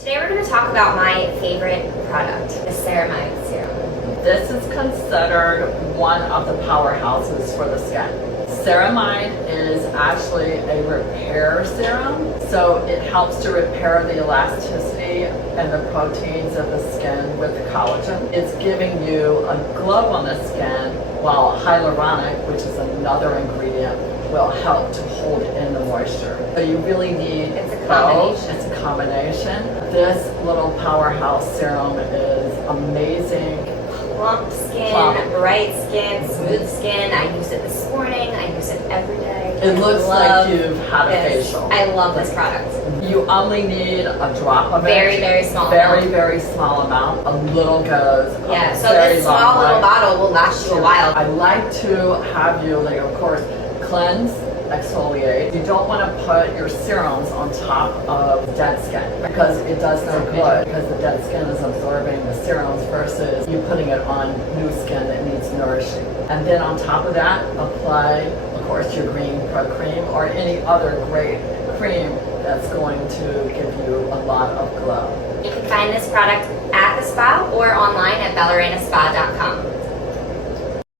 Today we're going to talk about my favorite product, the Ceramide serum. This is considered one of the powerhouses for the skin. Ceramide is actually a repair serum, so it helps to repair the elasticity and the proteins of the skin with the collagen. It's giving you a glow on the skin, while hyaluronic, which is another ingredient, will help to hold in the moisture. So you really need It's a combination. both. It's a combination. This little powerhouse serum is amazing. Plump skin, Plump. bright skin, smooth skin. I use it this morning. I use it every day. It looks Love like you've had a this. facial. I love this product. You only need a drop of Very, it. very small Very, amount. very small amount. A little goes Yeah, a so very this long small little way. bottle will last you a while. I like to have you, like, of course, cleanse, exfoliate. You don't want to put your serums on top of dead skin because it does no good, because the dead skin is absorbing the serums versus you putting it on new skin that needs nourishing. And then on top of that, apply, of course, your Green Pro cream or any other great cream that's going to give you a lot of glow. You can find this product at the spa or online at 𝗦𝗨𝗕𝗦𝗕𝗘𝗕.com.